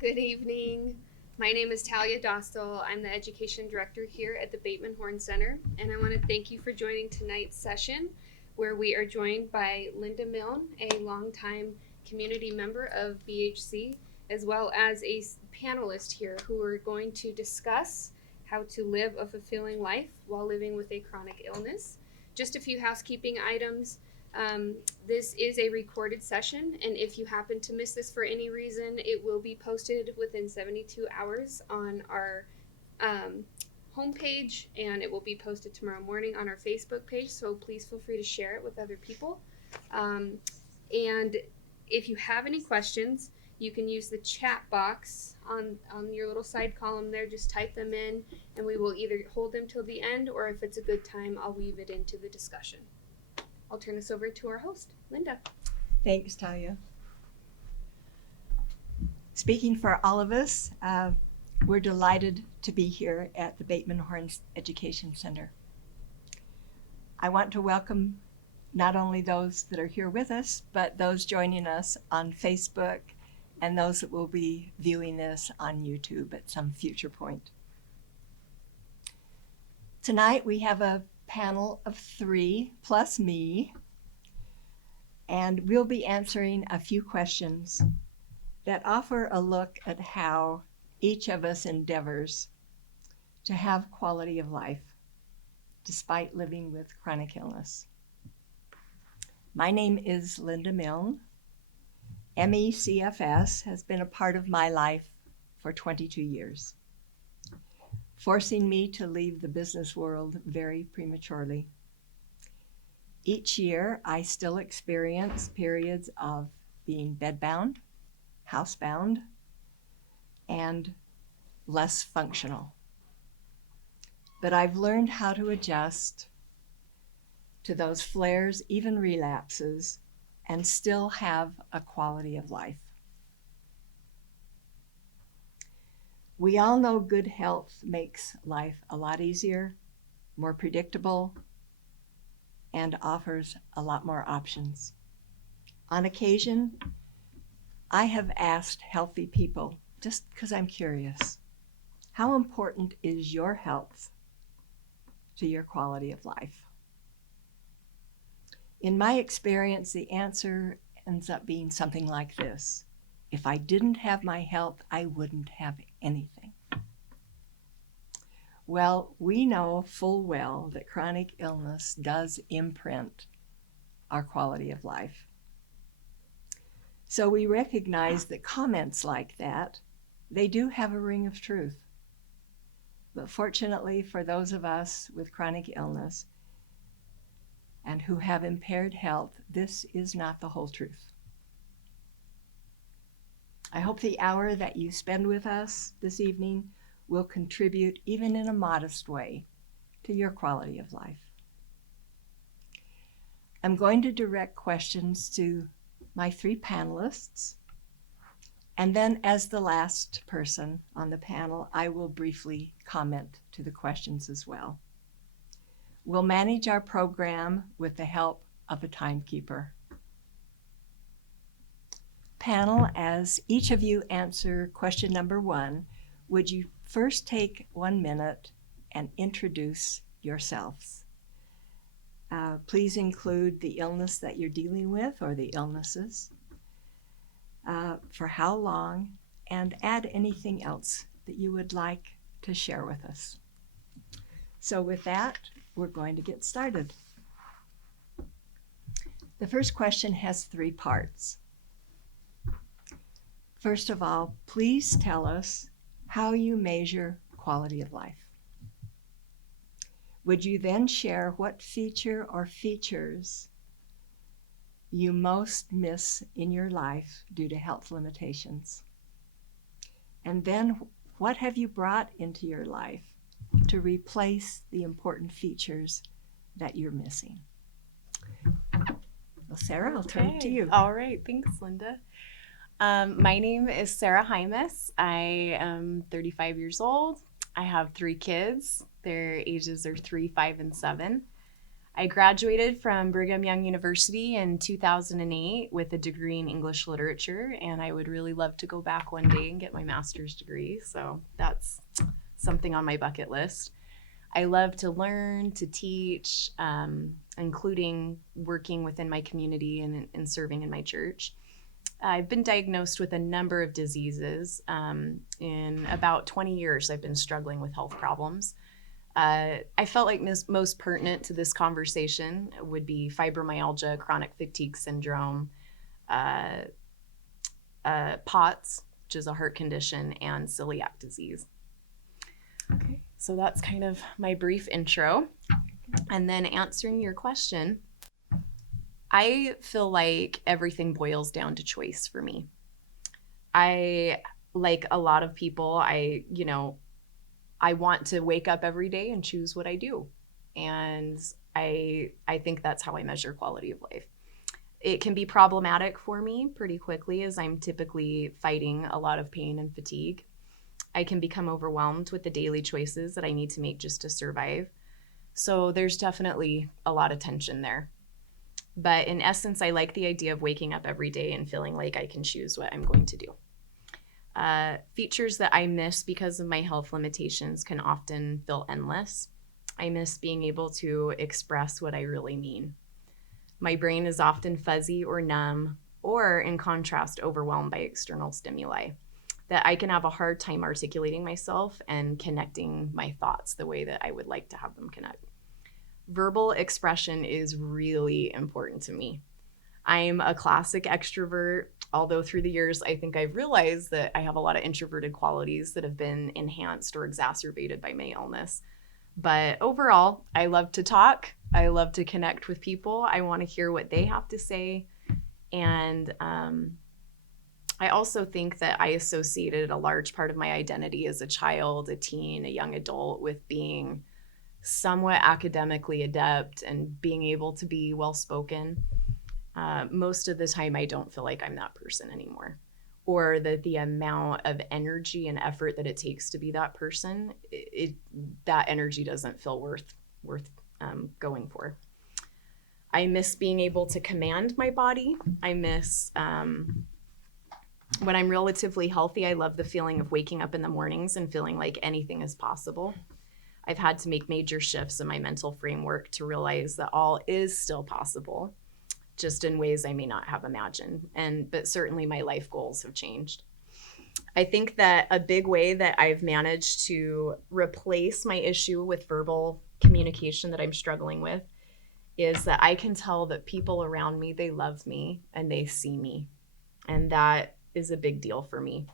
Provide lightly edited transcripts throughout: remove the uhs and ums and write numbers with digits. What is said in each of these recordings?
Good evening. My name is Talia Dostal. I'm the Education Director here at the Bateman Horn Center, and I want to thank you for joining tonight's session where we are joined by Linda Milne, a longtime community member of BHC, as well as a panelist here who are going to discuss how to live a fulfilling life while living with a chronic illness. Just a few housekeeping items. Um, this is a recorded session, and if you happen to miss this for any reason, it will be posted within 72 hours on our um, homepage, and it will be posted tomorrow morning on our Facebook page. So please feel free to share it with other people. Um, and if you have any questions, you can use the chat box on your little side column there. Just type them in, and we will either hold them till the end, or if it's a good time, I'll weave it into the discussion. I'll turn this over to our host, Linda. Thanks, Talia. Speaking for all of us, we're delighted to be here at the Bateman Horn Education Center. I want to welcome not only those that are here with us, but those joining us on Facebook and those that will be viewing this on YouTube at some future point. Tonight we have a panel of 3 plus me, and we'll be answering a few questions that offer a look at how each of us endeavors to have quality of life despite living with chronic illness. My name is Linda Milne. ME/CFS has been a part of my life for 22 years, forcing me to leave the business world very prematurely. Each year, I still experience periods of being bedbound, housebound, and less functional. But I've learned how to adjust to those flares, even relapses, and still have a quality of life. We all know good health makes life a lot easier, more predictable, and offers a lot more options. On occasion, I have asked healthy people, just because I'm curious, how important is your health to your quality of life? In my experience, the answer ends up being something like this: if I didn't have my health, I wouldn't have anything. Well, we know full well that chronic illness does imprint our quality of life. So we recognize that comments like that, they do have a ring of truth. But fortunately for those of us with chronic illness and who have impaired health, this is not the whole truth. I hope the hour that you spend with us this evening will contribute, even in a modest way, to your quality of life. I'm going to direct questions to my 3 panelists, and then as the last person on the panel, I will briefly comment to the questions as well. We'll manage our program with the help of a timekeeper. Panel, as each of you answer question number 1, would you first take 1 minute and introduce yourselves? Please include the illness that you're dealing with or the illnesses, for how long, and add anything else that you would like to share with us. So with that, we're going to get started. The first question has 3 parts. First of all, please tell us how you measure quality of life. Would you then share what feature or features you most miss in your life due to health limitations? And then what have you brought into your life to replace the important features that you're missing? Well, Sarah, I'll turn it to you. All right, thanks, Linda. My name is Sarah Hymas. I am 35 years old. I have 3 kids. Their ages are 3, 5, and 7. I graduated from Brigham Young University in 2008 with a degree in English literature, and I would really love to go back one day and get my master's degree. So that's something on my bucket list. I love to learn, to teach, including working within my community and serving in my church. I've been diagnosed with a number of diseases. In about 20 years, I've been struggling with health problems. I felt like most pertinent to this conversation would be fibromyalgia, chronic fatigue syndrome, POTS, which is a heart condition, and celiac disease. Okay, so that's kind of my brief intro. And then answering your question, I feel like everything boils down to choice for me. I, like a lot of people, I want to wake up every day and choose what I do. And I think that's how I measure quality of life. It can be problematic for me pretty quickly as I'm typically fighting a lot of pain and fatigue. I can become overwhelmed with the daily choices that I need to make just to survive. So there's definitely a lot of tension there. But in essence, I like the idea of waking up every day and feeling like I can choose what I'm going to do. Features that I miss because of my health limitations can often feel endless. I miss being able to express what I really mean. My brain is often fuzzy or numb, or in contrast, overwhelmed by external stimuli, that I can have a hard time articulating myself and connecting my thoughts the way that I would like to have them connect. Verbal expression is really important to me. I'm a classic extrovert, although through the years, I think I've realized that I have a lot of introverted qualities that have been enhanced or exacerbated by my illness. But overall, I love to talk. I love to connect with people. I want to hear what they have to say. And I also think that I associated a large part of my identity as a child, a teen, a young adult with being somewhat academically adept and being able to be well-spoken. Most of the time, I don't feel like I'm that person anymore, or that the amount of energy and effort that it takes to be that person, that energy doesn't feel worth going for. I miss being able to command my body. I miss when I'm relatively healthy, I love the feeling of waking up in the mornings and feeling like anything is possible. I've had to make major shifts in my mental framework to realize that all is still possible, just in ways I may not have imagined. But certainly my life goals have changed. I think that a big way that I've managed to replace my issue with verbal communication that I'm struggling with is that I can tell that people around me, they love me and they see me. And that is a big deal for me.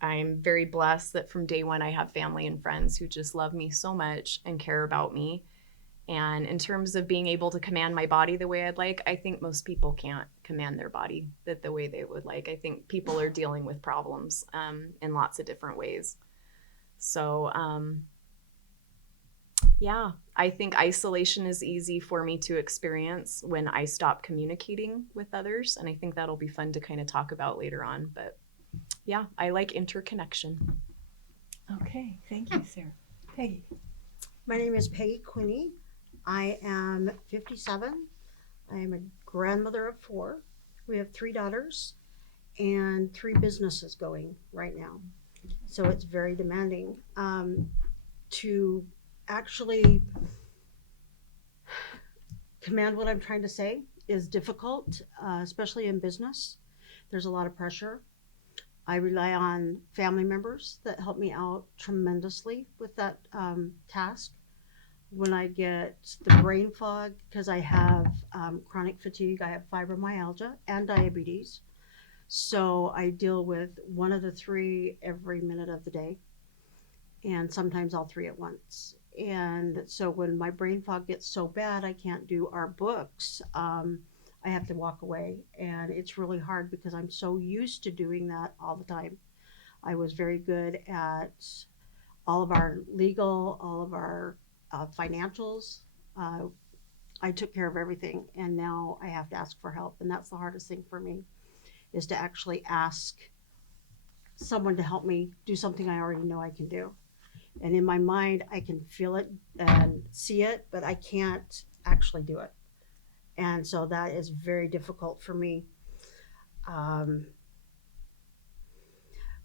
I'm very blessed that from day one I have family and friends who just love me so much and care about me. And in terms of being able to command my body the way I'd like, I think most people can't command their body the way they would like. I think people are dealing with problems in lots of different ways. So yeah, I think isolation is easy for me to experience when I stop communicating with others. And I think that'll be fun to kind of talk about later on. But yeah, I like interconnection. Okay, thank you, Sarah. Peggy. My name is Peggy Quinney. I am 57. I am a grandmother of 4. We have 3 daughters and 3 businesses going right now. So it's very demanding. To actually command what I'm trying to say is difficult, especially in business. There's a lot of pressure. I rely on family members that help me out tremendously with that task. When I get the brain fog, because I have chronic fatigue, I have fibromyalgia and diabetes. So I deal with one of the 3 every minute of the day, and sometimes all 3 at once. And so when my brain fog gets so bad I can't do our books, I have to walk away, and it's really hard because I'm so used to doing that all the time. I was very good at all of our legal, all of our financials. I took care of everything, and now I have to ask for help, and that's the hardest thing for me, is to actually ask someone to help me do something I already know I can do. And in my mind, I can feel it and see it, but I can't actually do it. And so that is very difficult for me. Um,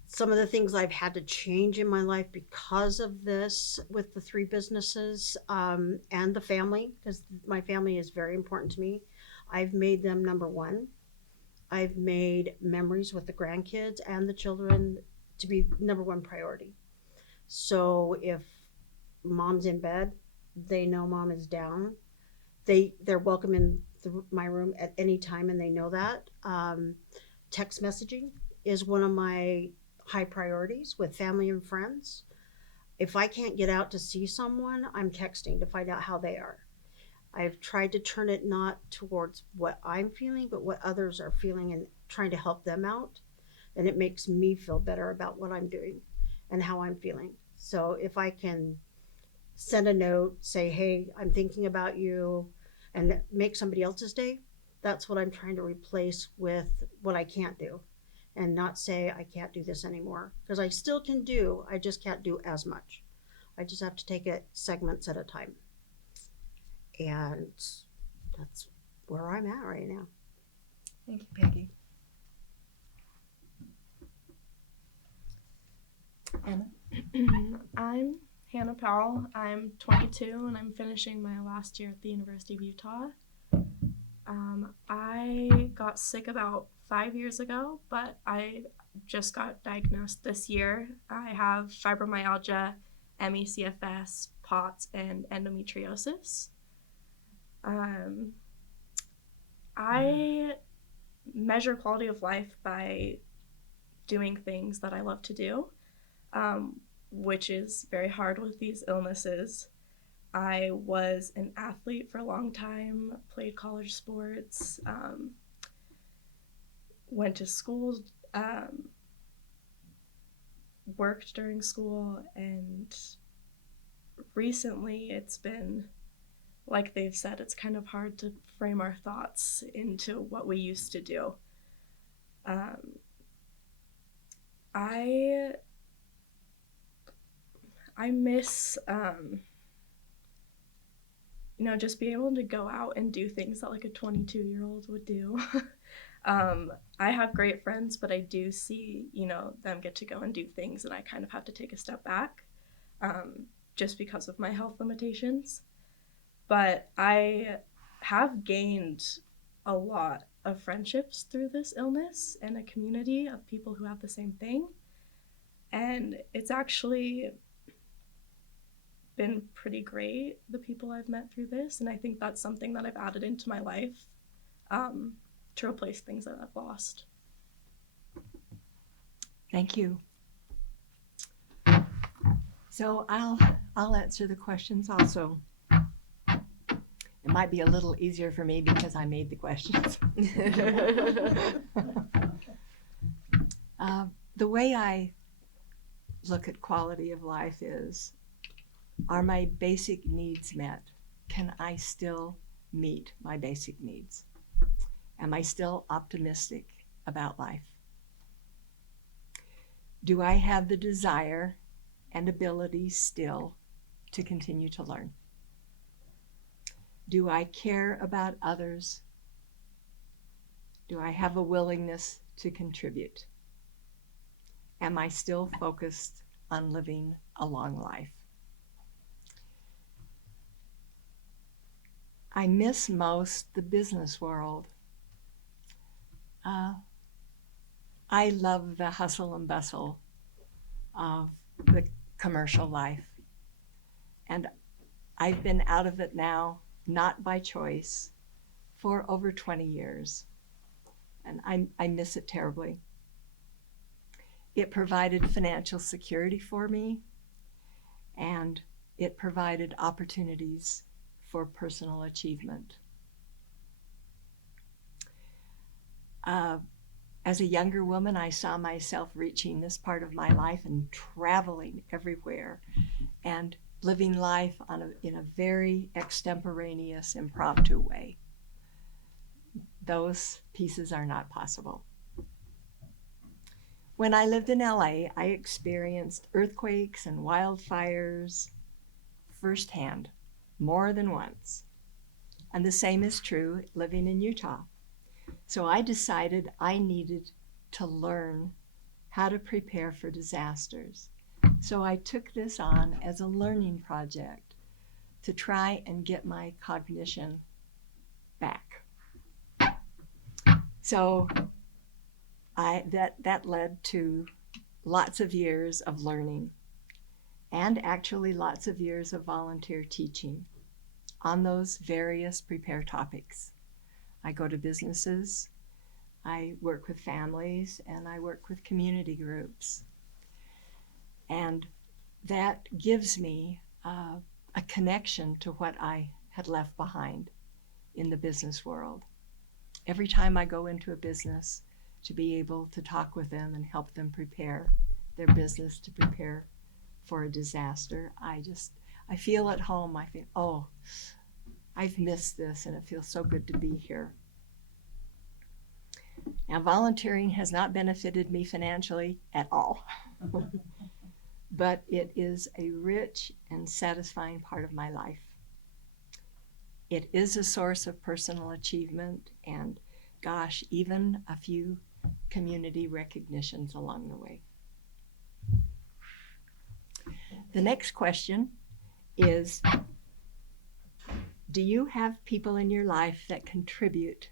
some of the things I've had to change in my life because of this with the three businesses and the family, because my family is very important to me. I've made them number one. I've made memories with the grandkids and the children to be number one priority. So if mom's in bed, they know mom is down. They're welcome in my room at any time, and they know that. Text messaging is one of my high priorities with family and friends. If I can't get out to see someone, I'm texting to find out how they are. I've tried to turn it not towards what I'm feeling, but what others are feeling and trying to help them out. And it makes me feel better about what I'm doing and how I'm feeling. So if I can send a note, say, hey, I'm thinking about you, and make somebody else's day, that's what I'm trying to replace with what I can't do. And not say I can't do this anymore. Because I still can do, I just can't do as much. I just have to take it segments at a time. And that's where I'm at right now. Thank you, Peggy. Anna? I'm Hannah Powell. I'm 22 and I'm finishing my last year at the University of Utah. I got sick about 5 years ago, but I just got diagnosed this year. I have fibromyalgia, ME/CFS, POTS, and endometriosis. I measure quality of life by doing things that I love to do, which is very hard with these illnesses. I was an athlete for a long time, played college sports, went to school, worked during school, and recently it's been, like they've said, it's kind of hard to frame our thoughts into what we used to do. I miss just being able to go out and do things that like a 22-year-old would do. I have great friends, but I do see, them get to go and do things, and I kind of have to take a step back just because of my health limitations. But I have gained a lot of friendships through this illness and a community of people who have the same thing. And it's actually been pretty great, the people I've met through this, and I think that's something that I've added into my life to replace things that I've lost. Thank you. So I'll answer the questions also. It might be a little easier for me because I made the questions. The way I look at quality of life is, are my basic needs met? Can I still meet my basic needs? Am I still optimistic about life? Do I have the desire and ability still to continue to learn? Do I care about others? Do I have a willingness to contribute? Am I still focused on living a long life? I miss most the business world. I love the hustle and bustle of the commercial life. And I've been out of it now, not by choice, for over 20 years. And I miss it terribly. It provided financial security for me, and it provided opportunities for personal achievement. As a younger woman, I saw myself reaching this part of my life and traveling everywhere and living life in a very extemporaneous, impromptu way. Those pieces are not possible. When I lived in LA, I experienced earthquakes and wildfires firsthand, more than once. And the same is true living in Utah. So I decided I needed to learn how to prepare for disasters. So I took this on as a learning project to try and get my cognition back. So that led to lots of years of learning and actually lots of years of volunteer teaching on those various prepare topics. I go to businesses, I work with families, and I work with community groups. And that gives me a connection to what I had left behind in the business world. Every time I go into a business, to be able to talk with them and help them prepare their business to prepare for a disaster, I feel at home. I think, oh, I've missed this, and it feels so good to be here. Now, volunteering has not benefited me financially at all, but it is a rich and satisfying part of my life. It is a source of personal achievement and, gosh, even a few community recognitions along the way. The next question is, do you have people in your life that contribute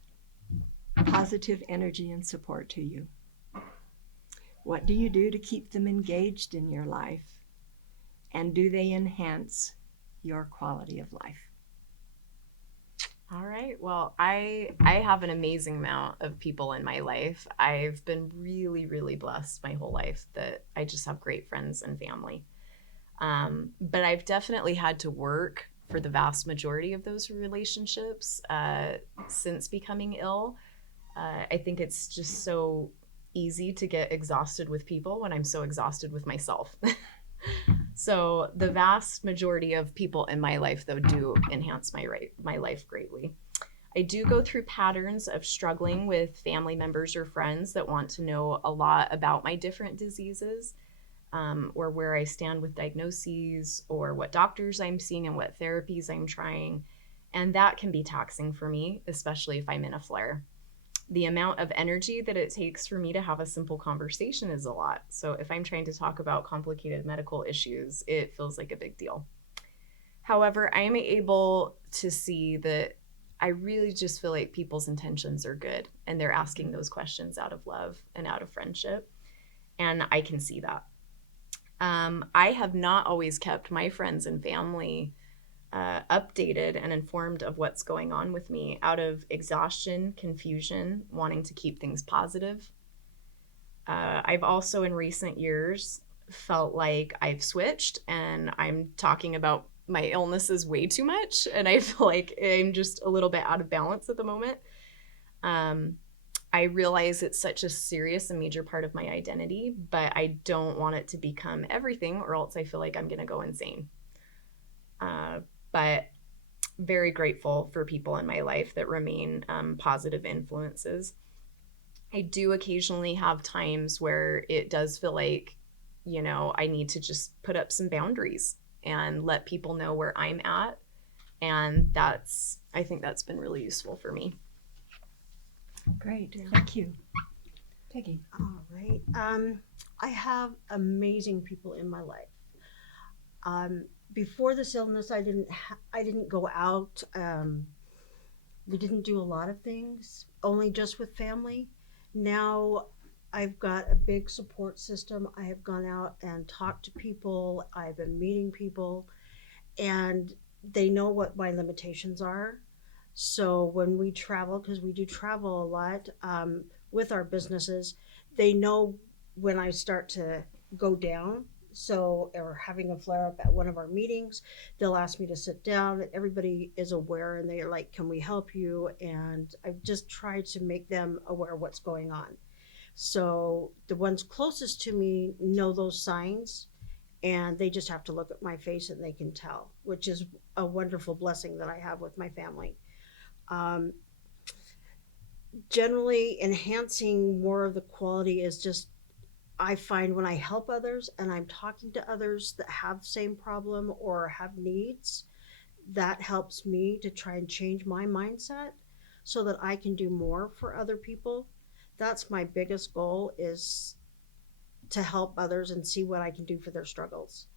positive energy and support to you? What do you do to keep them engaged in your life? And do they enhance your quality of life? All right. Well, I have an amazing amount of people in my life. I've been really, really blessed my whole life that I just have great friends and family. But I've definitely had to work for the vast majority of those relationships since becoming ill. I think it's just so easy to get exhausted with people when I'm so exhausted with myself. So the vast majority of people in my life, though, do enhance my life greatly. I do go through patterns of struggling with family members or friends that want to know a lot about my different diseases, or where I stand with diagnoses, or what doctors I'm seeing and what therapies I'm trying. And that can be taxing for me, especially if I'm in a flare. The amount of energy that it takes for me to have a simple conversation is a lot. So if I'm trying to talk about complicated medical issues, it feels like a big deal. However, I am able to see that I really just feel like people's intentions are good and they're asking those questions out of love and out of friendship. And I can see that. I have not always kept my friends and family updated and informed of what's going on with me out of exhaustion, confusion, wanting to keep things positive. I've also in recent years felt like I've switched and I'm talking about my illnesses way too much, and I feel like I'm just a little bit out of balance at the moment. I realize it's such a serious and major part of my identity, but I don't want it to become everything, or else I feel like I'm going to go insane. But very grateful for people in my life that remain positive influences. I do occasionally have times where it does feel like, I need to just put up some boundaries and let people know where I'm at. And I think that's been really useful for me. Great, thank you. Peggy. All right. I have amazing people in my life. Before this illness, I didn't go out. We didn't do a lot of things, only just with family. Now I've got a big support system. I have gone out and talked to people. I've been meeting people, and they know what my limitations are. So when we travel, because we do travel a lot with our businesses, they know when I start to go down. So, or having a flare up at one of our meetings, they'll ask me to sit down. Everybody is aware and they're like, can we help you? And I've just tried to make them aware of what's going on. So the ones closest to me know those signs, and they just have to look at my face and they can tell, which is a wonderful blessing that I have with my family. Generally enhancing more of the quality is just, I find when I help others and I'm talking to others that have the same problem or have needs, that helps me to try and change my mindset so that I can do more for other people. That's my biggest goal, is to help others and see what I can do for their struggles.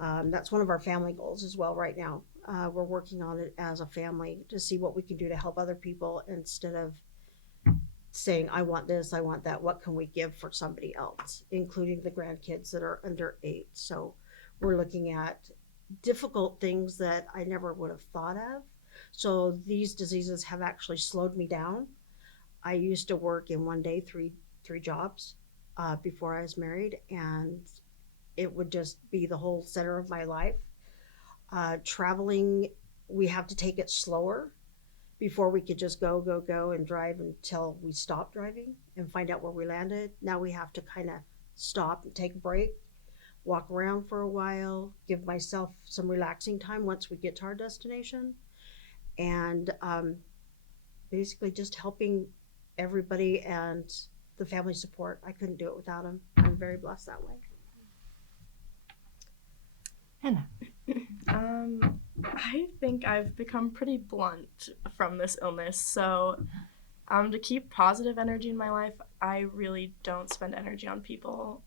That's one of our family goals as well right now. We're working on it as a family to see what we can do to help other people instead of saying, I want this, I want that. What can we give for somebody else, including the grandkids that are under 8? So we're looking at difficult things that I never would have thought of. So these diseases have actually slowed me down. I used to work in one day, three jobs before I was married, and it would just be the whole center of my life. Traveling, we have to take it slower. Before we could just go and drive until we stopped driving and find out where we landed. Now we have to kind of stop and take a break, walk around for a while, give myself some relaxing time once we get to our destination, and basically just helping everybody and the family support. I couldn't do it without them. I'm very blessed that way. Hannah. I think I've become pretty blunt from this illness. So, to keep positive energy in my life, I really don't spend energy on people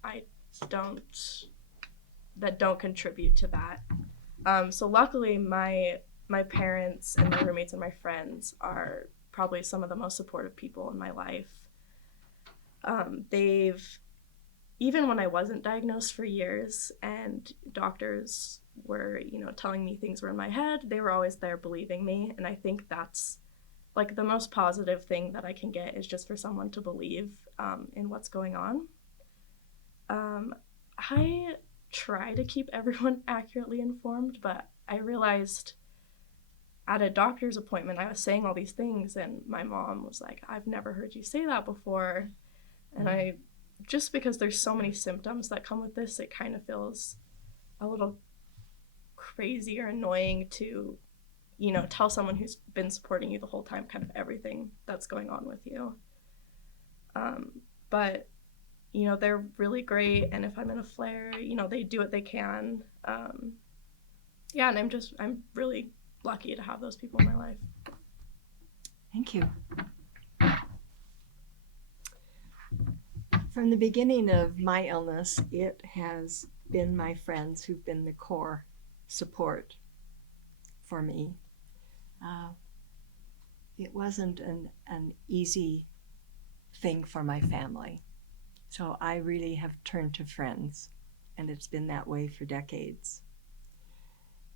that don't contribute to that. So luckily, my parents and my roommates and my friends are probably some of the most supportive people in my life. They've, even when I wasn't diagnosed for years and doctors were, telling me things were in my head, they were always there believing me. And I think that's like the most positive thing that I can get, is just for someone to believe in what's going on. I try to keep everyone accurately informed, but I realized at a doctor's appointment, I was saying all these things, and my mom was like, I've never heard you say that before. And just because there's so many symptoms that come with this, it kind of feels a little crazy or annoying to, tell someone who's been supporting you the whole time kind of everything that's going on with you. But, they're really great. And if I'm in a flare, they do what they can. And I'm really lucky to have those people in my life. Thank you. From the beginning of my illness, it has been my friends who've been the core support for me. It wasn't an easy thing for my family. So I really have turned to friends, and it's been that way for decades.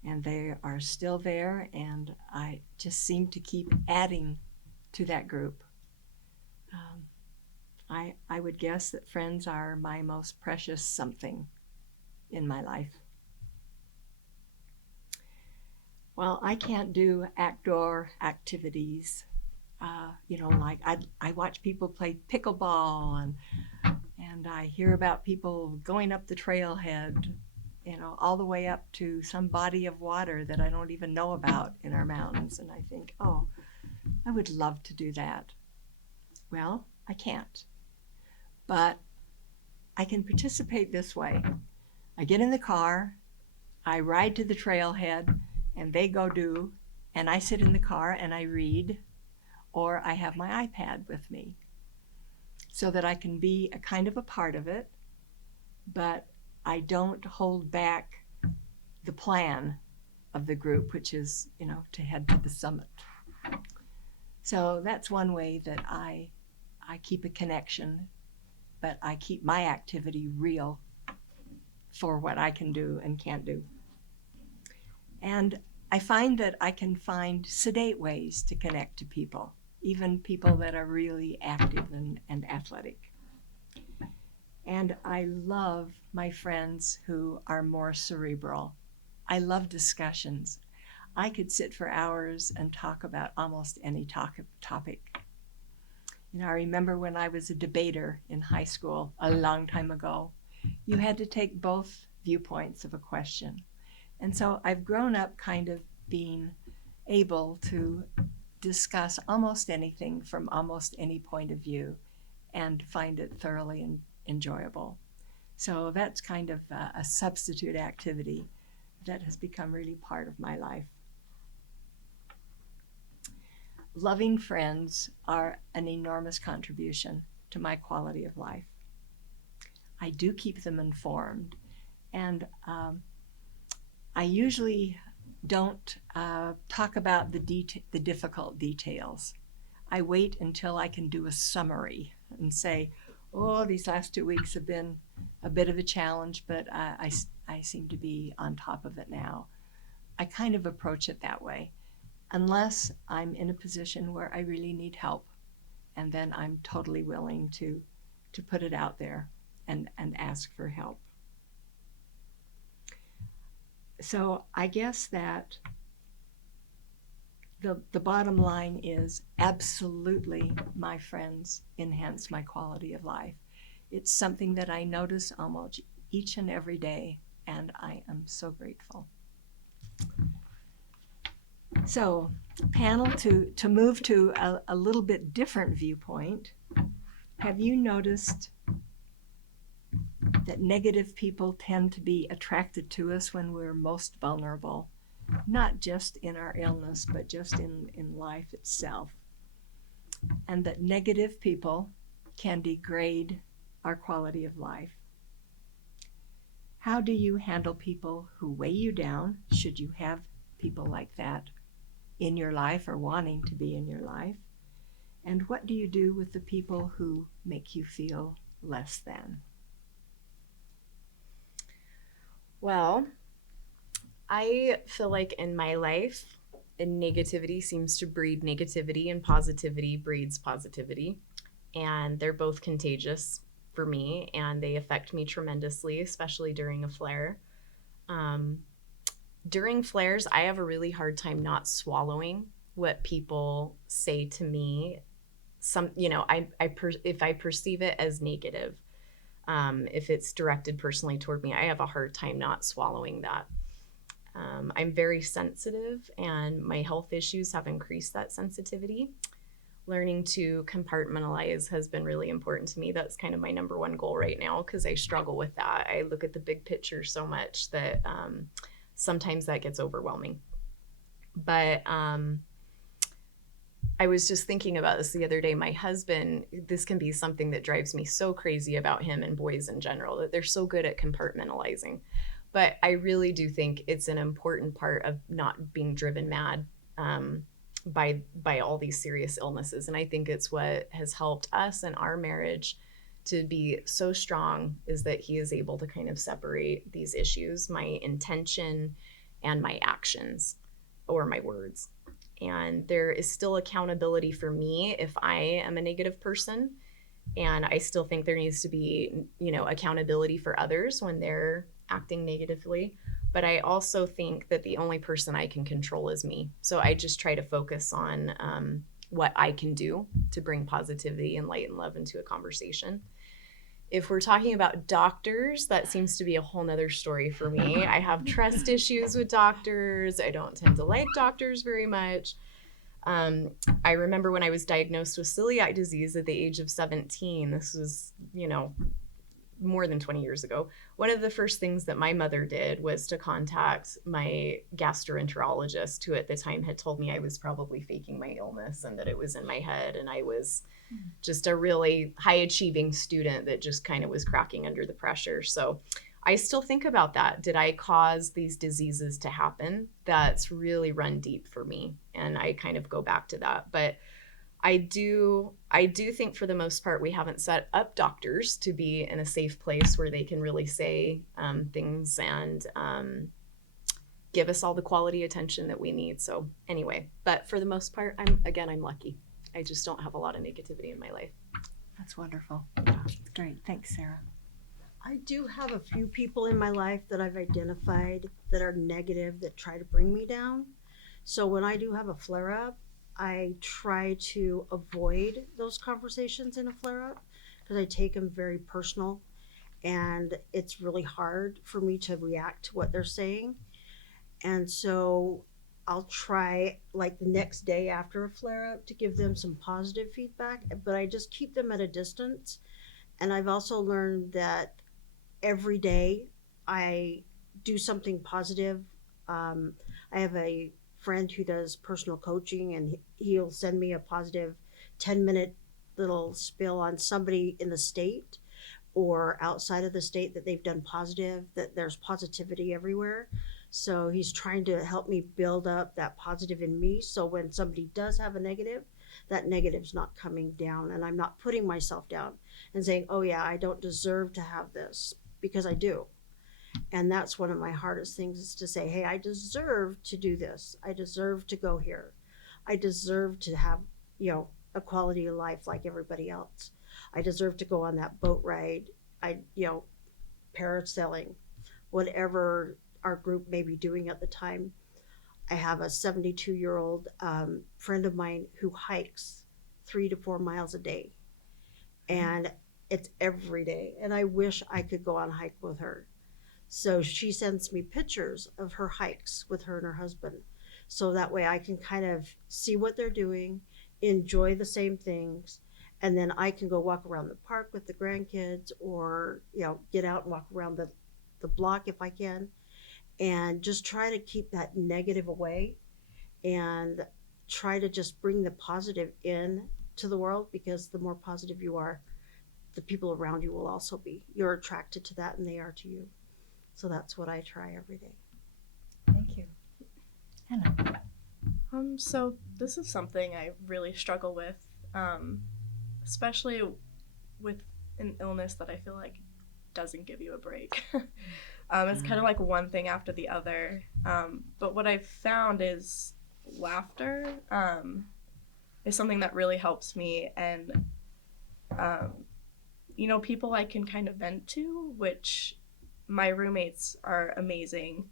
And they are still there, and I just seem to keep adding to that group. I would guess that friends are my most precious something in my life. Well, I can't do outdoor activities. Like I watch people play pickleball, and I hear about people going up the trailhead, all the way up to some body of water that I don't even know about in our mountains. And I think, oh, I would love to do that. Well, I can't. But I can participate this way. I get in the car, I ride to the trailhead, and they go do, and I sit in the car and I read, or I have my iPad with me, so that I can be a kind of a part of it, but I don't hold back the plan of the group, which is, to head to the summit. So that's one way that I keep a connection, but I keep my activity real for what I can do and can't do. And I find that I can find sedate ways to connect to people, even people that are really active and athletic. And I love my friends who are more cerebral. I love discussions. I could sit for hours and talk about almost any topic. I remember when I was a debater in high school a long time ago, you had to take both viewpoints of a question. And so I've grown up kind of being able to discuss almost anything from almost any point of view and find it thoroughly enjoyable. So that's kind of a substitute activity that has become really part of my life. loving friends are an enormous contribution to my quality of life. I do keep them informed, and I usually don't talk about the difficult details. I wait until I can do a summary and say, oh, these last 2 weeks have been a bit of a challenge, but I seem to be on top of it now. I kind of approach it that way, unless I'm in a position where I really need help, and then I'm totally willing to put it out there and ask for help. So I guess that the bottom line is absolutely my friends enhance my quality of life. It's something that I notice almost each and every day, and I am so grateful. So, panel, to move to a little bit different viewpoint, have you noticed that negative people tend to be attracted to us when we're most vulnerable? Not just in our illness, but just in life itself. And that negative people can degrade our quality of life. How do you handle people who weigh you down, should you have people like that in your life or wanting to be in your life? And what do you do with the people who make you feel less than? Well, I feel like in my life, negativity seems to breed negativity, and positivity breeds positivity. And they're both contagious for me, and they affect me tremendously, especially during a flare. During flares, I have a really hard time not swallowing what people say to me. If I perceive it as negative, if it's directed personally toward me, I have a hard time not swallowing that. I'm very sensitive, and my health issues have increased that sensitivity. Learning to compartmentalize has been really important to me. That's kind of my number one goal right now, because I struggle with that. I look at the big picture so much that sometimes that gets overwhelming. But I was just thinking about this the other day. My husband, this can be something that drives me so crazy about him and boys in general, that they're so good at compartmentalizing. But I really do think it's an important part of not being driven mad by all these serious illnesses. And I think it's what has helped us and our marriage to be so strong, is that he is able to kind of separate these issues, my intention and my actions, or my words. And there is still accountability for me if I am a negative person. And I still think there needs to be, accountability for others when they're acting negatively. But I also think that the only person I can control is me. So I just try to focus on what I can do to bring positivity and light and love into a conversation. If we're talking about doctors, that seems to be a whole nother story for me. I have trust issues with doctors. I don't tend to like doctors very much. I remember when I was diagnosed with celiac disease at the age of 17, this was, more than 20 years ago. One of the first things that my mother did was to contact my gastroenterologist, who at the time had told me I was probably faking my illness and that it was in my head, and I was just a really high achieving student that just kind of was cracking under the pressure. So I still think about that. Did I cause these diseases to happen? That's really run deep for me, and I kind of go back to that. But I do think for the most part we haven't set up doctors to be in a safe place where they can really say things and give us all the quality attention that we need. So anyway, but for the most part, I'm lucky. I just don't have a lot of negativity in my life. That's wonderful. Great. Thanks, Sarah. I do have a few people in my life that I've identified that are negative, that try to bring me down. So when I do have a flare up, I try to avoid those conversations in a flare up, because I take them very personal, and it's really hard for me to react to what they're saying. And so I'll try, like, the next day after a flare up, to give them some positive feedback, but I just keep them at a distance. And I've also learned that every day I do something positive. I have a friend who does personal coaching, and he'll send me a positive 10-minute little spill on somebody in the state or outside of the state that they've done positive, that there's positivity everywhere. So he's trying to help me build up that positive in me. So when somebody does have a negative, that negative's not coming down, and I'm not putting myself down and saying, oh yeah, I don't deserve to have this, because I do. And that's one of my hardest things, is to say, hey, I deserve to do this. I deserve to go here. I deserve to have, a quality of life like everybody else. I deserve to go on that boat ride. Parasailing, whatever our group may be doing at the time. I have a 72-year-old friend of mine who hikes 3 to 4 miles a day. And it's every day. And I wish I could go on a hike with her. So she sends me pictures of her hikes with her and her husband. So that way I can kind of see what they're doing, enjoy the same things, and then I can go walk around the park with the grandkids, or, get out and walk around the block if I can, and just try to keep that negative away and try to just bring the positive in to the world, because the more positive you are, the people around you will also be. You're attracted to that and they are to you. So that's what I try every day. Thank you. Hannah. So this is something I really struggle with, especially with an illness that I feel like doesn't give you a break. It's kind of like one thing after the other. But what I've found is laughter is something that really helps me. And, people I can kind of vent to, which my roommates are amazing.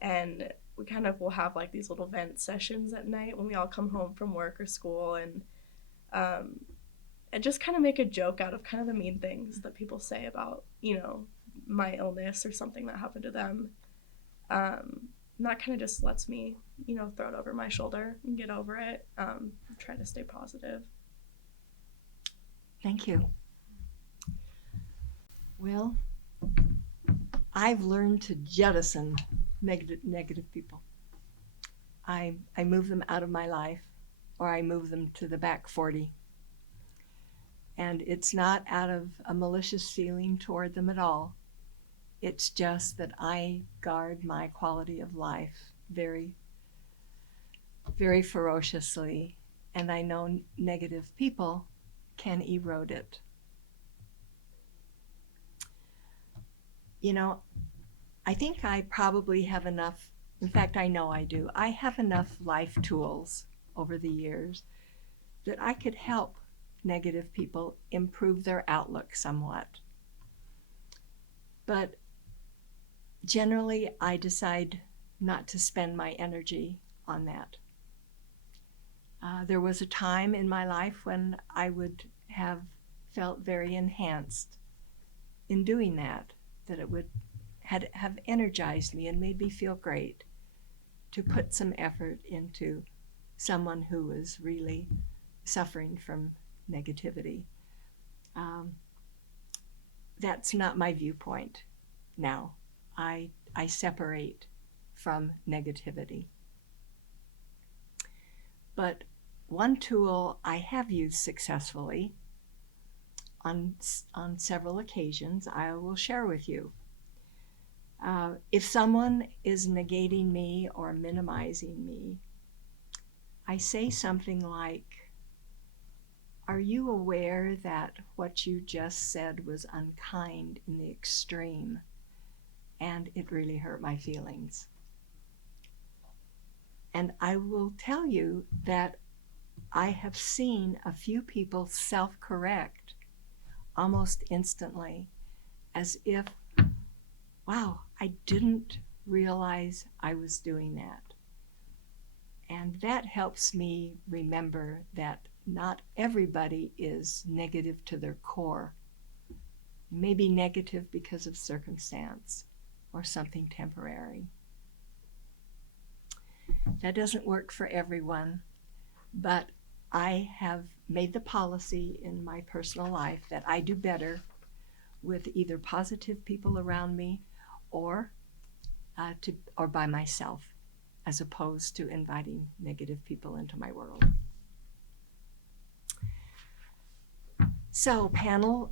And we kind of will have like these little vent sessions at night when we all come home from work or school, and just kind of make a joke out of kind of the mean things that people say about, my illness or something that happened to them. And that kind of just lets me, throw it over my shoulder and get over it. Try to stay positive. Thank you. Well, I've learned to jettison negative people. I move them out of my life, or I move them to the back 40. And it's not out of a malicious feeling toward them at all. It's just that I guard my quality of life very, very ferociously, and I know negative people can erode it. I think I probably have enough, in fact, I know I do. I have enough life tools over the years that I could help negative people improve their outlook somewhat. But generally, I decide not to spend my energy on that. There was a time in my life when I would have felt very enhanced in doing that it would have energized me and made me feel great to put some effort into someone who was really suffering from negativity. That's not my viewpoint now. I separate from negativity. But one tool I have used successfully on several occasions, I will share with you. If someone is negating me or minimizing me, I say something like, "Are you aware that what you just said was unkind in the extreme, and it really hurt my feelings?" And I will tell you that I have seen a few people self-correct almost instantly, as if, wow, I didn't realize I was doing that. And that helps me remember that not everybody is negative to their core. Maybe negative because of circumstance or something temporary. That doesn't work for everyone, but I have made the policy in my personal life that I do better with either positive people around me or by myself. as opposed to inviting negative people into my world. So, panel,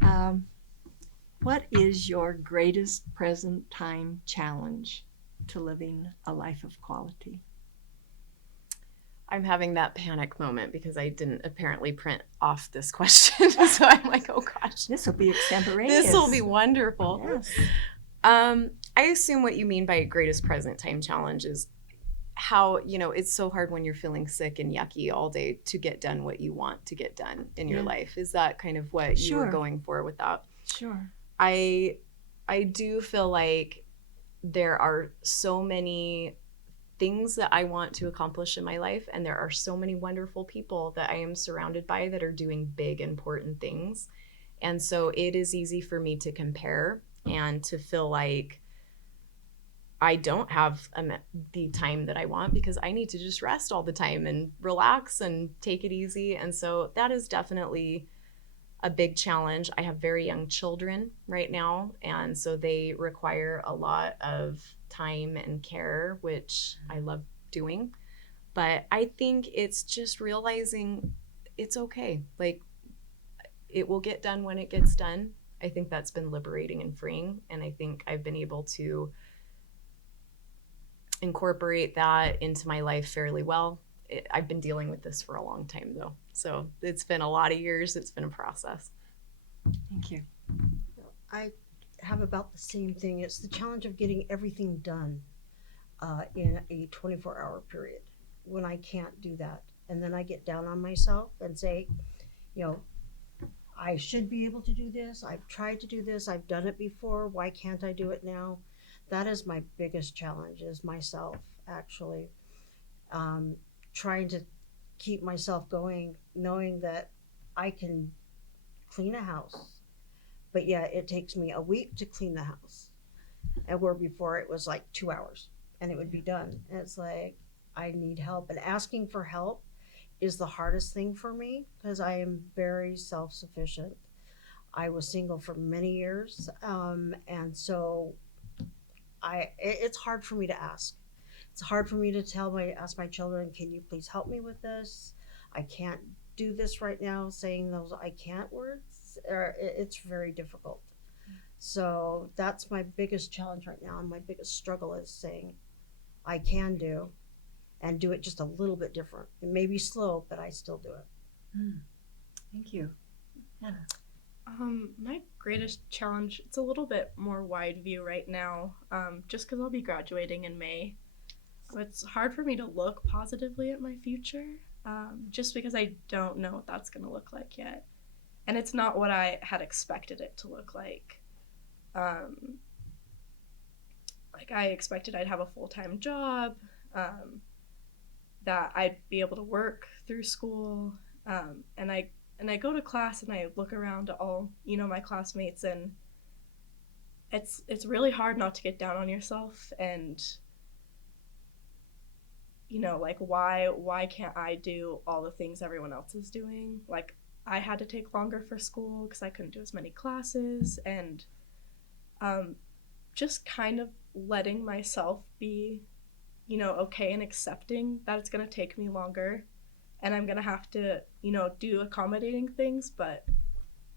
what is your greatest present time challenge to living a life of quality? I'm having that panic moment because I didn't apparently print off this question. So I'm like, oh gosh, This will be extemporaneous. this will be wonderful. Yes. I assume what you mean by greatest present time challenge is how, it's so hard when you're feeling sick and yucky all day to get done what you want to get done in your Yeah. life. Is that kind of what you were Sure. going for with that? Sure. I do feel like there are so many things that I want to accomplish in my life, and there are so many wonderful people that I am surrounded by that are doing big, important things. And so it is easy for me to compare and to feel like I don't have the time that I want because I need to just rest all the time and relax and take it easy. And so that is definitely a big challenge. I have very young children right now, and so they require a lot of time and care, which I love doing. But I think it's just realizing it's okay. Like, it will get done when it gets done. I think that's been liberating and freeing, and I think I've been able to incorporate that into my life fairly well. I've been dealing with this for a long time, though. So it's been a lot of years. It's been a process. Thank you. I have about the same thing. It's the challenge of getting everything done in a 24-hour period when I can't do that. And then I get down on myself and say, I should be able to do this. I've tried to do this. I've done it before. Why can't I do it now? That is my biggest challenge, is myself, actually. Trying to keep myself going, knowing that I can clean a house, but yeah, it takes me a week to clean the house, and where before it was like 2 hours and it would be done. And it's like, I need help, and asking for help is the hardest thing for me because I am very self-sufficient. I was single for many years, and so it's hard for me to ask. It's hard for me to ask my children, can you please help me with this? I can't do this right now, saying those I can't words. It's very difficult. So that's my biggest challenge right now, and my biggest struggle is saying I can do, and do it just a little bit different. It may be slow, but I still do it. Thank you. Hannah. My greatest challenge, it's a little bit more wide view right now, just because I'll be graduating in May. It's hard for me to look positively at my future, just because I don't know what that's going to look like yet. And it's not what I had expected it to look like. Like, I expected I'd have a full-time job, that I'd be able to work through school, and I go to class and I look around at all, my classmates, and it's really hard not to get down on yourself and, like, why can't I do all the things everyone else is doing? Like, I had to take longer for school because I couldn't do as many classes, and just kind of letting myself be, okay, and accepting that it's going to take me longer and I'm going to have to, do accommodating things, but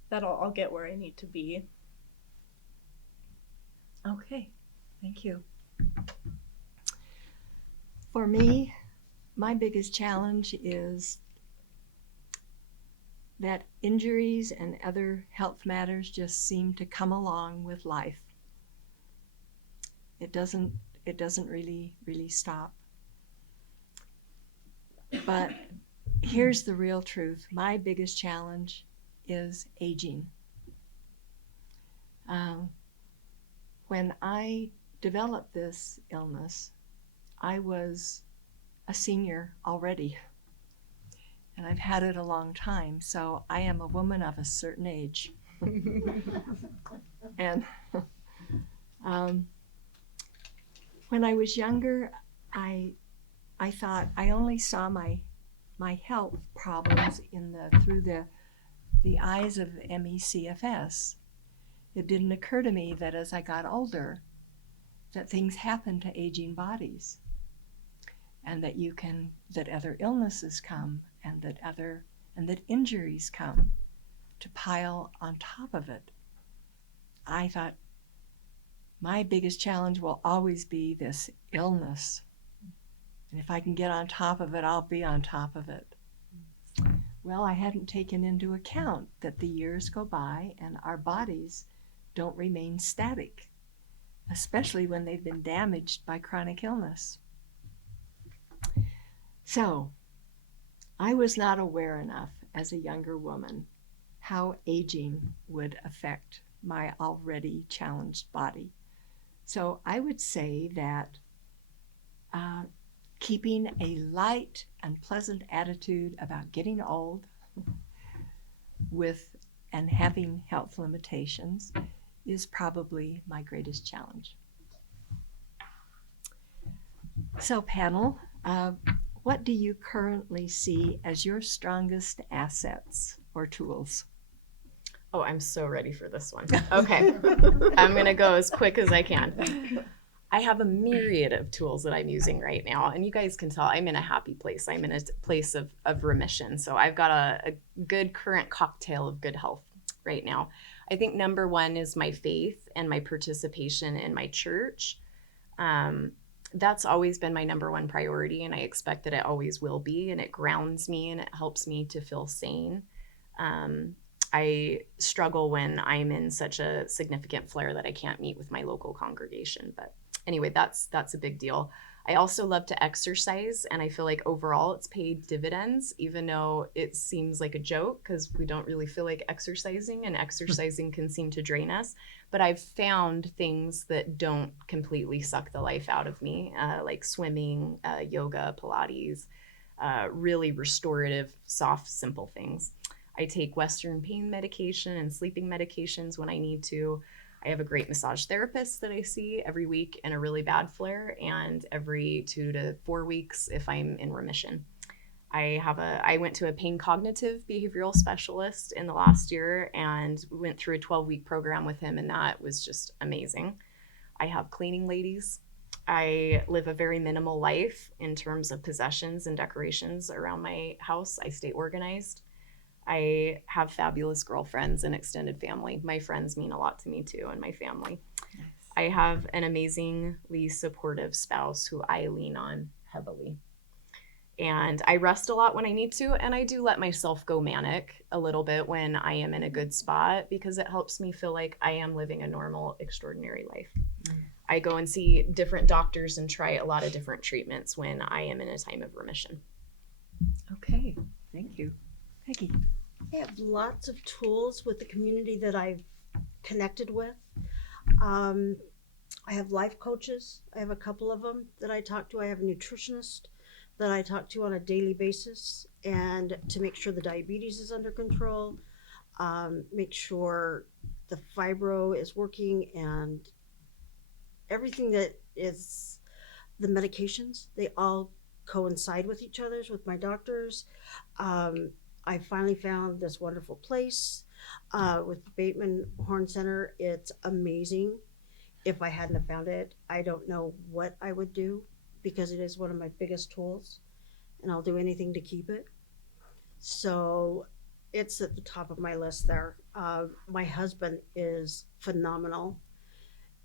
that I'll get where I need to be. Okay, thank you. For me, my biggest challenge is that injuries and other health matters just seem to come along with life. It doesn't really stop. But here's the real truth. My biggest challenge is aging. When I developed this illness, I was a senior already, and I've had it a long time, so I am a woman of a certain age. And when I was younger, I thought I only saw my health problems through the eyes of ME/CFS. It didn't occur to me that as I got older, that things happen to aging bodies. and that other illnesses come, and that injuries come to pile on top of it. I thought my biggest challenge will always be this illness. And if I can get on top of it, I'll be on top of it. Well, I hadn't taken into account that the years go by and our bodies don't remain static, especially when they've been damaged by chronic illness. So, I was not aware enough as a younger woman how aging would affect my already challenged body. So I would say that keeping a light and pleasant attitude about getting old and having health limitations is probably my greatest challenge. So panel, what do you currently see as your strongest assets or tools? Oh, I'm so ready for this one. Okay. I'm going to go as quick as I can. I have a myriad of tools that I'm using right now, and you guys can tell I'm in a happy place. I'm in a place of remission. So I've got a good current cocktail of good health right now. I think number one is my faith and my participation in my church. That's always been my number one priority, and I expect that it always will be, and it grounds me and it helps me to feel sane. I struggle when I'm in such a significant flare that I can't meet with my local congregation. But anyway, that's a big deal. I also love to exercise, and I feel like overall it's paid dividends, even though it seems like a joke because we don't really feel like exercising, and exercising can seem to drain us. But I've found things that don't completely suck the life out of me, like swimming, yoga, Pilates, really restorative, soft, simple things. I take Western pain medication and sleeping medications when I need to. I have a great massage therapist that I see every week in a really bad flare, and every 2 to 4 weeks if I'm in remission. I went to a pain cognitive behavioral specialist in the last year and went through a 12-week program with him, and that was just amazing. I have cleaning ladies. I live a very minimal life in terms of possessions and decorations around my house. I stay organized. I have fabulous girlfriends and extended family. My friends mean a lot to me too, and my family. Nice. I have an amazingly supportive spouse who I lean on heavily. And I rest a lot when I need to, and I do let myself go manic a little bit when I am in a good spot because it helps me feel like I am living a normal, extraordinary life. I go and see different doctors and try a lot of different treatments when I am in a time of remission. Okay, thank you. Peggy. I have lots of tools with the community that I've connected with. I have life coaches. I have a couple of them that I talk to. I have a nutritionist that I talk to on a daily basis, and to make sure the diabetes is under control, make sure the fibro is working, and everything that is the medications, they all coincide with each other with my doctors. I finally found this wonderful place with the Bateman Horn Center. It's amazing. If I hadn't have found it, I don't know what I would do because it is one of my biggest tools, and I'll do anything to keep it. So it's at the top of my list there. My husband is phenomenal.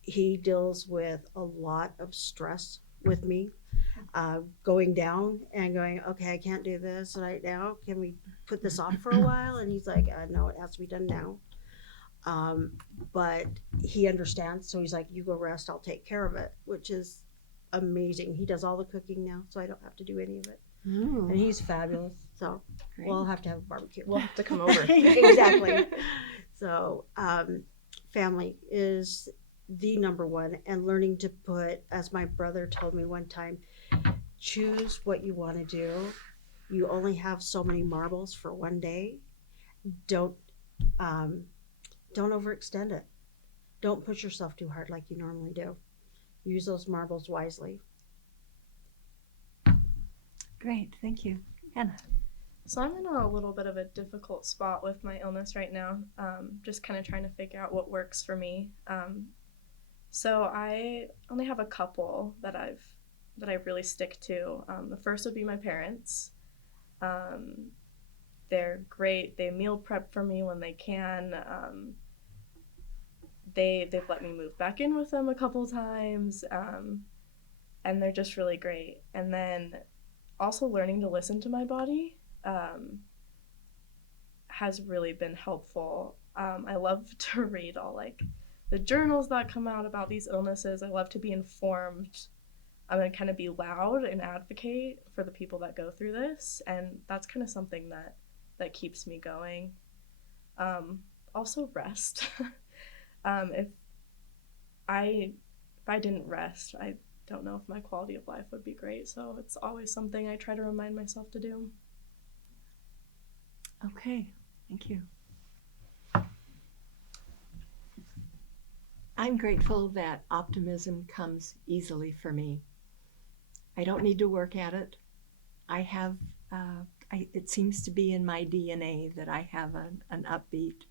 He deals with a lot of stress with me. Going down and going, okay, I can't do this right now. Can we put this off for a while? And he's like, no, it has to be done now. But he understands. So he's like, you go rest, I'll take care of it, which is amazing. He does all the cooking now, so I don't have to do any of it. And he's fabulous. So Great. we'll have to have a barbecue. We'll have to come over. Exactly. So family is the number one, and learning to put, as my brother told me one time, choose what you want to do. You only have so many marbles for one day. Don't overextend it. Don't push yourself too hard like you normally do. Use those marbles wisely. Great, thank you. Hannah. So I'm in a little bit of a difficult spot with my illness right now, just kind of trying to figure out what works for me. So I only have a couple that I've that I really stick to. The first would be my parents. They're great. They meal prep for me when they can. They've let me move back in with them a couple times, and they're just really great. And then also learning to listen to my body has really been helpful. I love to read all like the journals that come out about these illnesses. I love to be informed. I'm going to kind of be loud and advocate for the people that go through this, and that's kind of something that keeps me going. Also rest. If I didn't rest, I don't know if my quality of life would be great. So it's always something I try to remind myself to do. Okay, thank you. I'm grateful that optimism comes easily for me. I don't need to work at it. I have, it seems to be in my DNA that I have an upbeat,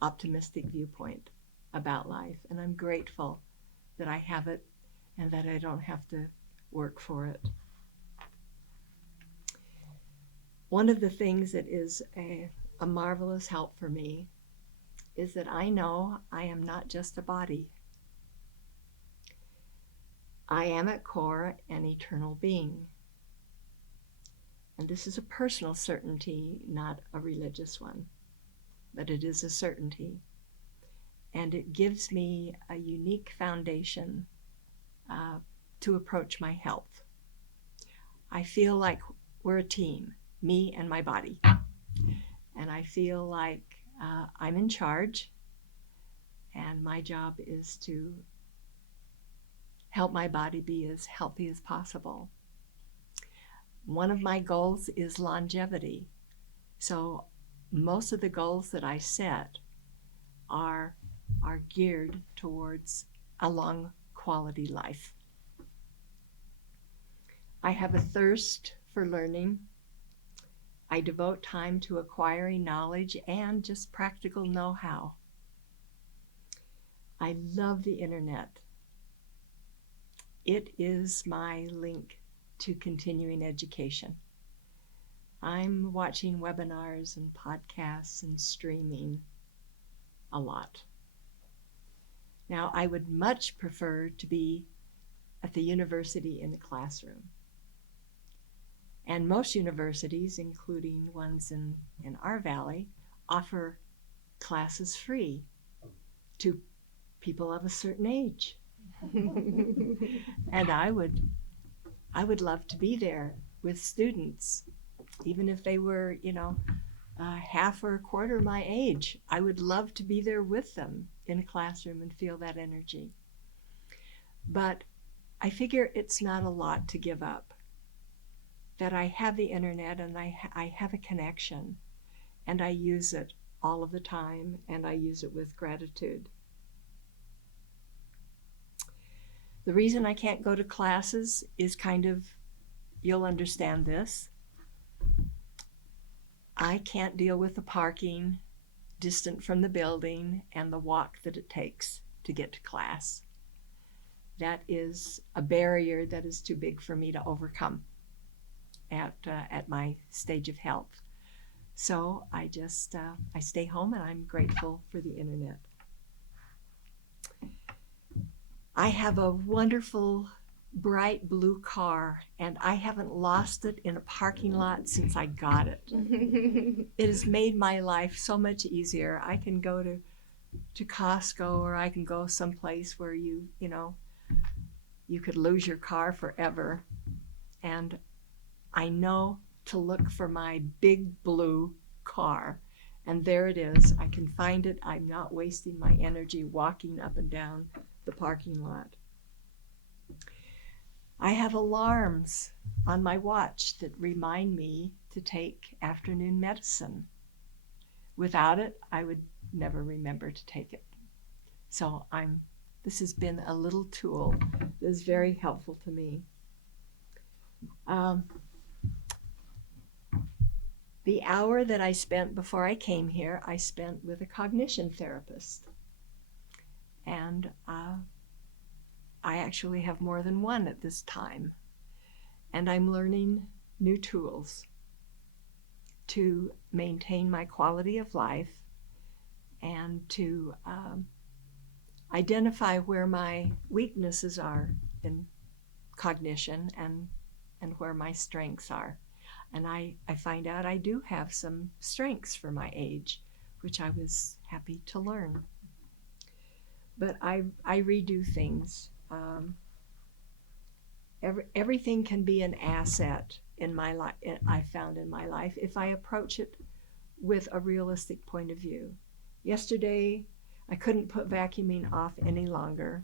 optimistic viewpoint about life, and I'm grateful that I have it and that I don't have to work for it. One of the things that is a marvelous help for me is that I know I am not just a body. I am at core an eternal being. And this is a personal certainty, not a religious one, but it is a certainty. And it gives me a unique foundation to approach my health. I feel like we're a team, me and my body. And I feel like I'm in charge, and my job is to help my body be as healthy as possible. One of my goals is longevity. So most of the goals that I set are geared towards a long quality life. I have a thirst for learning. I devote time to acquiring knowledge and just practical know-how. I love the internet. It is my link to continuing education. I'm watching webinars and podcasts and streaming a lot. Now, I would much prefer to be at the university in the classroom. And most universities, including ones in our valley, offer classes free to people of a certain age. And I would love to be there with students, even if they were, half or a quarter my age. I would love to be there with them in a classroom and feel that energy. But I figure it's not a lot to give up. That I have the internet and I have a connection, and I use it all of the time, and I use it with gratitude. The reason I can't go to classes is you'll understand this. I can't deal with the parking distant from the building and the walk that it takes to get to class. That is a barrier that is too big for me to overcome at my stage of health. So I stay home, and I'm grateful for the internet. I have a wonderful bright blue car, and I haven't lost it in a parking lot since I got it. It has made my life so much easier. I can go to Costco, or I can go someplace where you could lose your car forever. And I know to look for my big blue car, and there it is. I can find it. I'm not wasting my energy walking up and down the parking lot. I have alarms on my watch that remind me to take afternoon medicine. Without it, I would never remember to take it. So this has been a little tool that is very helpful to me. The hour that I spent before I came here, I spent with a cognition therapist. And I actually have more than one at this time. and I'm learning new tools to maintain my quality of life and to identify where my weaknesses are in cognition and where my strengths are. And I find out I do have some strengths for my age, which I was happy to learn. But I redo things. Everything can be an asset in my life. I found in my life if I approach it with a realistic point of view. Yesterday, I couldn't put vacuuming off any longer.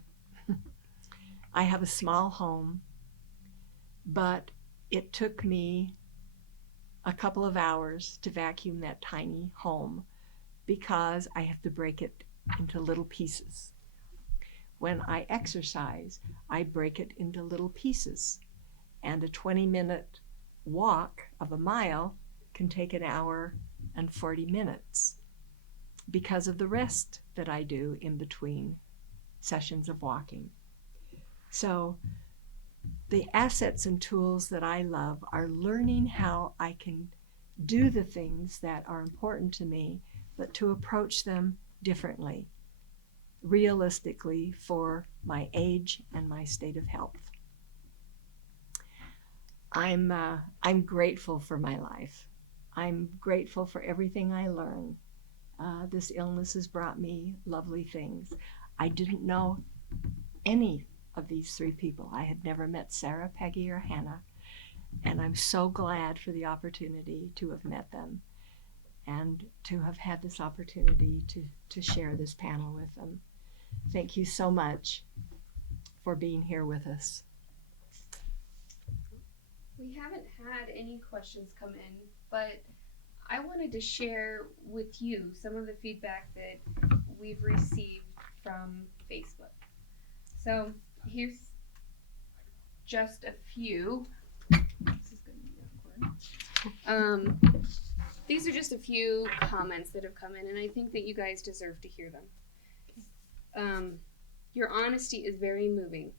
I have a small home, but it took me a couple of hours to vacuum that tiny home because I have to break it into little pieces. When I exercise, I break it into little pieces, and a 20-minute walk of a mile can take an hour and 40 minutes because of the rest that I do in between sessions of walking. So the assets and tools that I love are learning how I can do the things that are important to me, but to approach them differently, realistically for my age and my state of health. I'm grateful for my life. I'm grateful for everything I learn. This illness has brought me lovely things. I didn't know any of these three people. I had never met Sarah, Peggy, or Hannah, and I'm so glad for the opportunity to have met them and to have had this opportunity to share this panel with them. Thank you so much for being here with us. We haven't had any questions come in, but I wanted to share with you some of the feedback that we've received from Facebook. So here's just a few. This is going to be awkward. These are just a few comments that have come in, and I think that you guys deserve to hear them. Your honesty is very moving.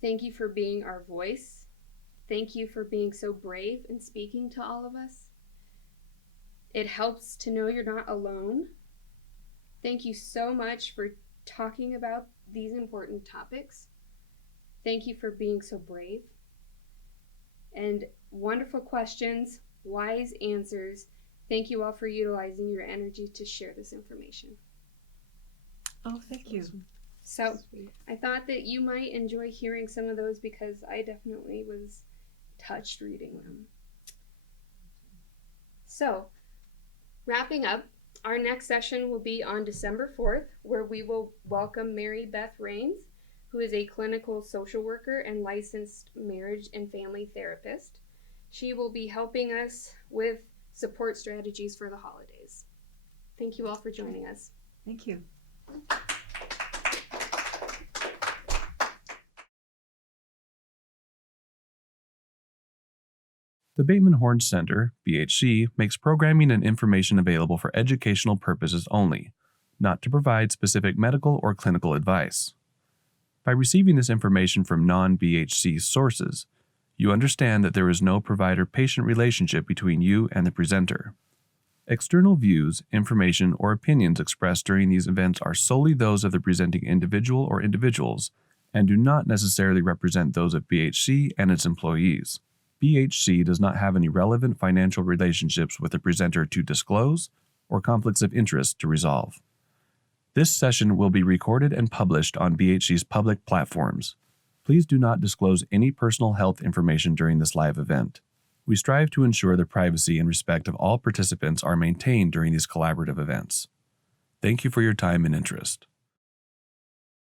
Thank you for being our voice. Thank you for being so brave and speaking to all of us. It helps to know you're not alone. Thank you so much for talking about these important topics. Thank you for being so brave. And wonderful questions, wise answers. Thank you all for utilizing your energy to share this information. Oh, thank you. So I thought that you might enjoy hearing some of those because I definitely was touched reading them. So, wrapping up, our next session will be on December 4th, where we will welcome Mary Beth Rains, who is a clinical social worker and licensed marriage and family therapist. She will be helping us with support strategies for the holidays. Thank you all for joining us. Thank you. The Bateman Horn Center, BHC, makes programming and information available for educational purposes only, not to provide specific medical or clinical advice. By receiving this information from non-BHC sources, you understand that there is no provider-patient relationship between you and the presenter. External views, information, or opinions expressed during these events are solely those of the presenting individual or individuals and do not necessarily represent those of BHC and its employees. BHC does not have any relevant financial relationships with the presenter to disclose or conflicts of interest to resolve. This session will be recorded and published on BHC's public platforms. Please do not disclose any personal health information during this live event. We strive to ensure the privacy and respect of all participants are maintained during these collaborative events. Thank you for your time and interest.